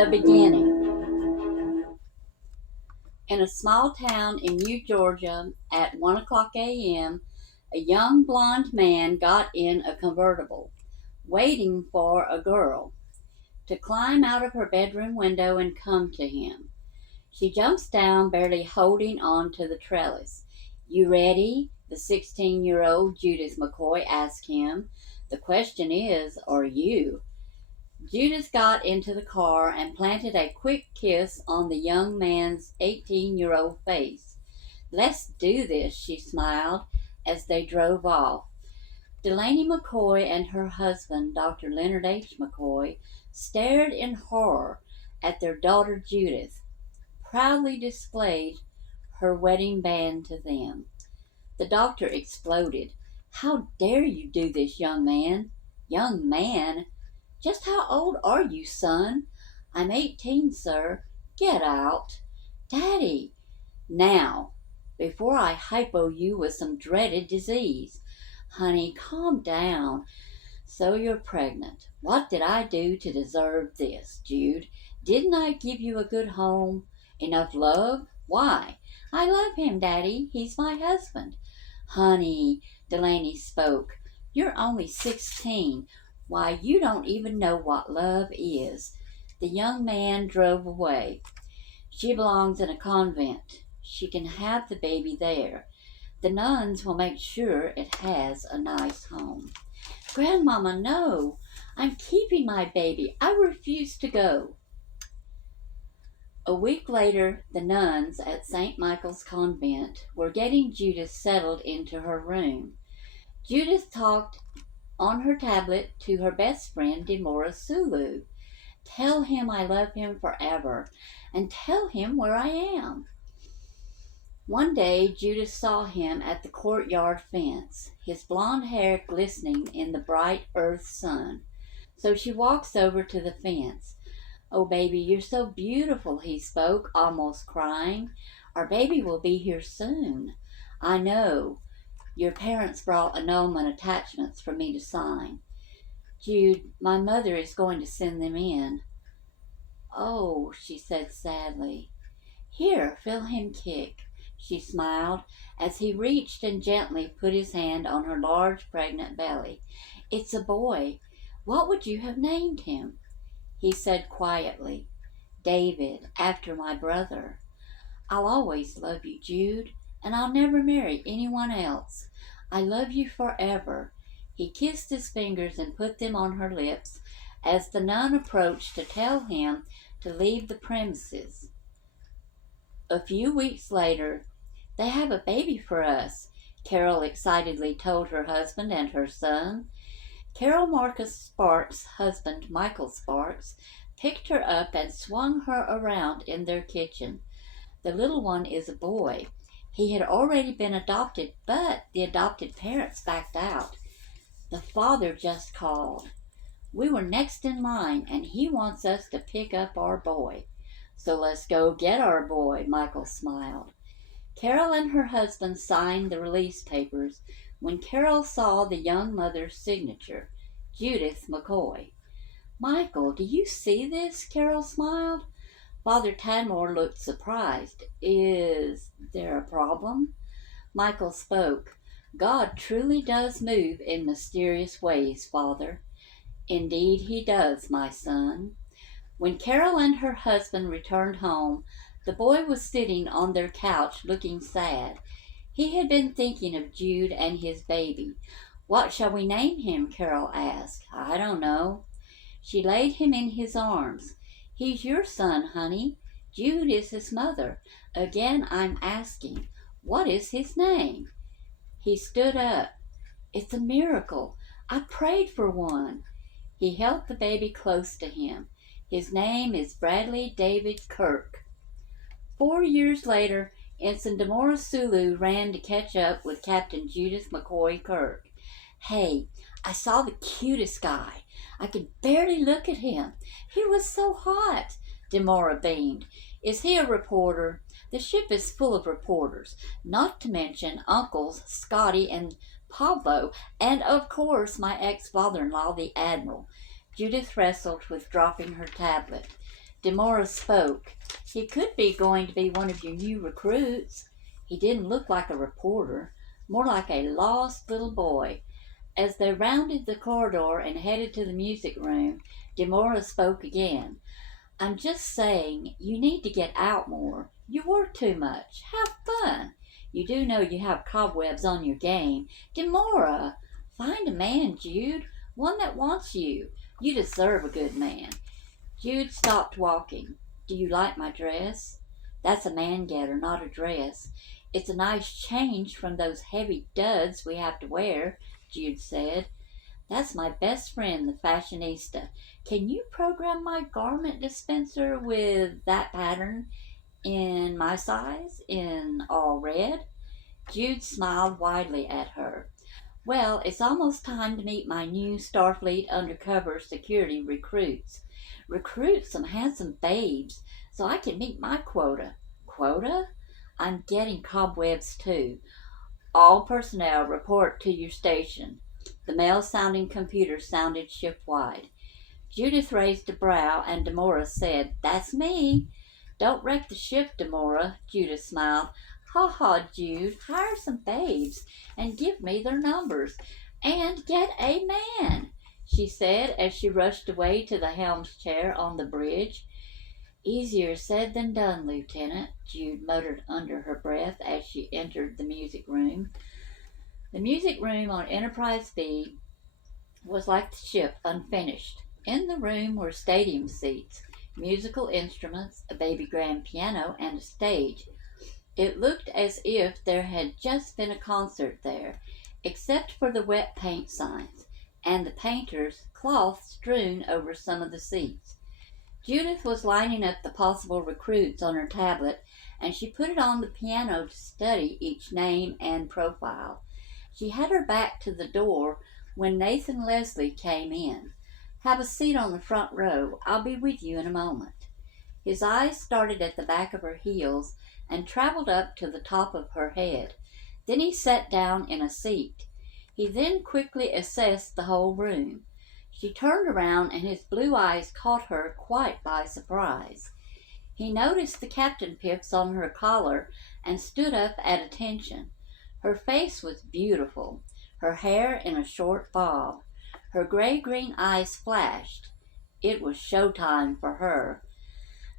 The beginning. In a small town in New Georgia at 1 o'clock a.m., a young blond man got in a convertible, waiting for a girl to climb out of her bedroom window and come to him. She jumps down, barely holding on to the trellis. "You ready?" the 16-year-old Judith McCoy asked him. "The question is, are you?" Judith got into the car and planted a quick kiss on the young man's 18-year-old face. "Let's do this," she smiled as they drove off. Delaney McCoy and her husband, Dr. Leonard H. McCoy, stared in horror at their daughter Judith, proudly displayed her wedding band to them. The doctor exploded. "How dare you do this, young man?" "Young man? Just how old are you, son?" "I'm 18, sir." "Get out." "Daddy." "Now, before I hypo you with some dreaded disease." "Honey, calm down." "So you're pregnant. What did I do to deserve this, Jude? Didn't I give you a good home? Enough love? Why?" "I love him, Daddy. He's my husband." "Honey," Delaney spoke, "you're only 16. Why, you don't even know what love is." The young man drove away. "She belongs in a convent. She can have the baby there. The nuns will make sure it has a nice home." "Grandmama, no. I'm keeping my baby. I refuse to go." A week later, the nuns at St. Michael's Convent were getting Judith settled into her room. Judith talked on her tablet to her best friend, Demora Sulu. "Tell him I love him forever, and tell him where I am." One day, Judith saw him at the courtyard fence, his blond hair glistening in the bright earth sun. So she walks over to the fence. "Oh, baby, you're so beautiful," he spoke, almost crying. "Our baby will be here soon." "I know. Your parents brought annulment attachments for me to sign." "Jude, my mother is going to send them in." "Oh," she said sadly. "Here, feel him kick." She smiled as he reached and gently put his hand on her large pregnant belly. "It's a boy. What would you have named him?" He said quietly, "David, after my brother." "I'll always love you, Jude, and I'll never marry anyone else. I love you forever." He kissed his fingers and put them on her lips as the nun approached to tell him to leave the premises. A few weeks later, "They have a baby for us," Carol excitedly told her husband and her son. Carol Marcus Sparks' husband, Michael Sparks, picked her up and swung her around in their kitchen. "The little one is a boy. He had already been adopted, but the adopted parents backed out. The father just called. We were next in line, and he wants us to pick up our boy." "So let's go get our boy," Michael smiled. Carol and her husband signed the release papers when Carol saw the young mother's signature, Judith McCoy. "Michael, do you see this?" Carol smiled. Father Tadmore looked surprised. "Is there a problem?" Michael spoke. "God truly does move in mysterious ways, Father." "Indeed he does, my son." When Carol and her husband returned home, the boy was sitting on their couch looking sad. He had been thinking of Jude and his baby. "What shall we name him?" Carol asked. "I don't know." She laid him in his arms. "He's your son, honey. Jude is his mother. Again I'm asking, what is his name?" He stood up. "It's a miracle. I prayed for one." He held the baby close to him. "His name is Bradley David Kirk." 4 years later, Ensign Demora Sulu ran to catch up with Captain Judith McCoy Kirk. "Hey, I saw the cutest guy. I could barely look at him. He was so hot." Demora beamed. "Is he a reporter?" "The ship is full of reporters, not to mention uncles Scotty and Pablo, and of course my ex-father-in-law, the Admiral." Judith wrestled with dropping her tablet. Demora spoke. He could be going to be one of your new recruits. He didn't look like a reporter, more like a lost little boy. As they rounded the corridor and headed to the music room, Demora spoke again. I'm just saying, you need to get out more. You work too much. Have fun. You do know you have cobwebs on your game. Demora, find a man, Jude. One that wants you. You deserve a good man. Jude stopped walking. Do you like my dress? That's a man-getter, not a dress. It's a nice change from those heavy duds we have to wear, Jude said. That's my best friend, the fashionista. Can you program my garment dispenser with that pattern in my size, in all red? Jude smiled widely at her. Well, it's almost time to meet my new Starfleet undercover security recruits. Recruit some handsome babes so I can meet my quota. Quota? I'm getting cobwebs too. All personnel report to your station. The male-sounding computer sounded ship-wide. Judith raised a brow, and Demora said, That's me. Don't wreck the ship, Demora, Judith smiled. Ha ha, Jude, hire some babes and give me their numbers. And get a man, she said as she rushed away to the helm's chair on the bridge. Easier said than done, Lieutenant, Jude muttered under her breath as she entered the music room. The music room on Enterprise B was like the ship, unfinished. In the room were stadium seats, musical instruments, a baby grand piano, and a stage. It looked as if there had just been a concert there, except for the wet paint signs, and the painter's cloth strewn over some of the seats. Judith was lining up the possible recruits on her tablet, and she put it on the piano to study each name and profile. She had her back to the door when Nathan Leslie came in. Have a seat on the front row. I'll be with you in a moment. His eyes started at the back of her heels and traveled up to the top of her head. Then he sat down in a seat. He then quickly assessed the whole room. She turned around and his blue eyes caught her quite by surprise. He noticed the captain pips on her collar and stood up at attention. Her face was beautiful, her hair in a short bob. Her gray-green eyes flashed. It was showtime for her.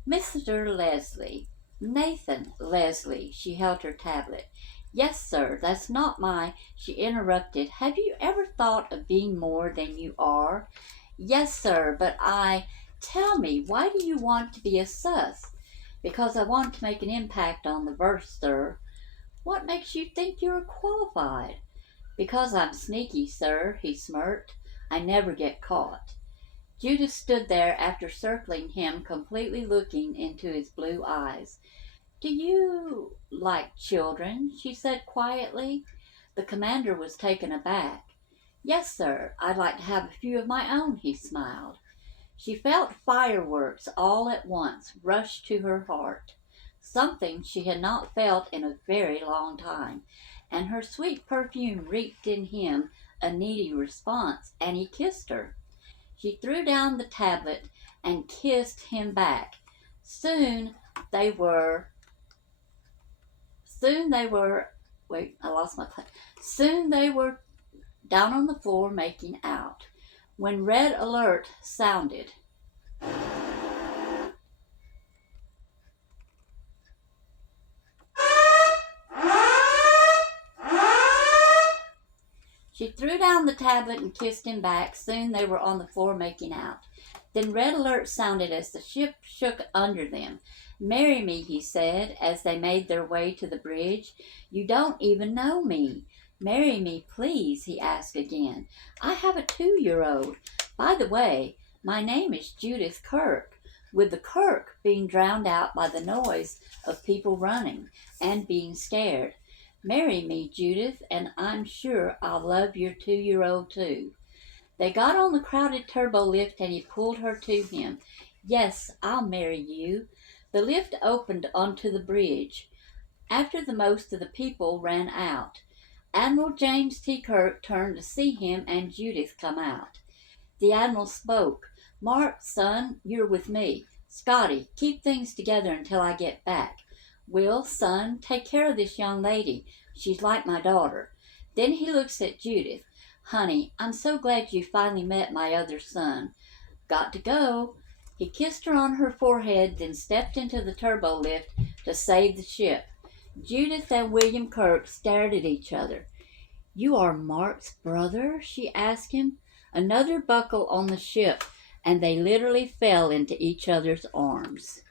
Mr. Leslie. Nathan Leslie. She held her tablet. Yes, sir, that's not my... She interrupted. Have you ever thought of being more than you are? Yes, sir, but I... Tell me, why do you want to be a sus? Because I want to make an impact on the verse, sir. What makes you think you're qualified? Because I'm sneaky, sir, he smirked. I never get caught. Judith stood there after circling him, completely looking into his blue eyes. Do you like children? She said quietly. The commander was taken aback. Yes, sir, I'd like to have a few of my own, he smiled. She felt fireworks all at once rush to her heart, something she had not felt in a very long time, and her sweet perfume reaped in him a needy response, and he kissed her. She threw down the tablet and kissed him back. Soon they were, wait, I lost my place. Soon they were down on the floor making out. When red alert sounded, she threw down the tablet and kissed him back. Soon they were on the floor making out. Then red alert sounded as the ship shook under them. Marry me, he said, as they made their way to the bridge. You don't even know me. Marry me, please, he asked again. I have a 2-year-old. By the way, my name is Judith Kirk, with the Kirk being drowned out by the noise of people running and being scared. Marry me, Judith, and I'm sure I'll love your 2-year-old too. They got on the crowded turbo lift and he pulled her to him. Yes, I'll marry you. The lift opened onto the bridge. After the most of the people ran out, Admiral James T. Kirk turned to see him and Judith come out. The Admiral spoke. Mark, son, you're with me. Scotty, keep things together until I get back. Will, son, take care of this young lady. She's like my daughter. Then he looks at Judith. Honey, I'm so glad you finally met my other son. Got to go. He kissed her on her forehead, then stepped into the turbo lift to save the ship. Judith and William Kirk stared at each other. You are Mark's brother? She asked him. Another buckle on the ship, and they literally fell into each other's arms.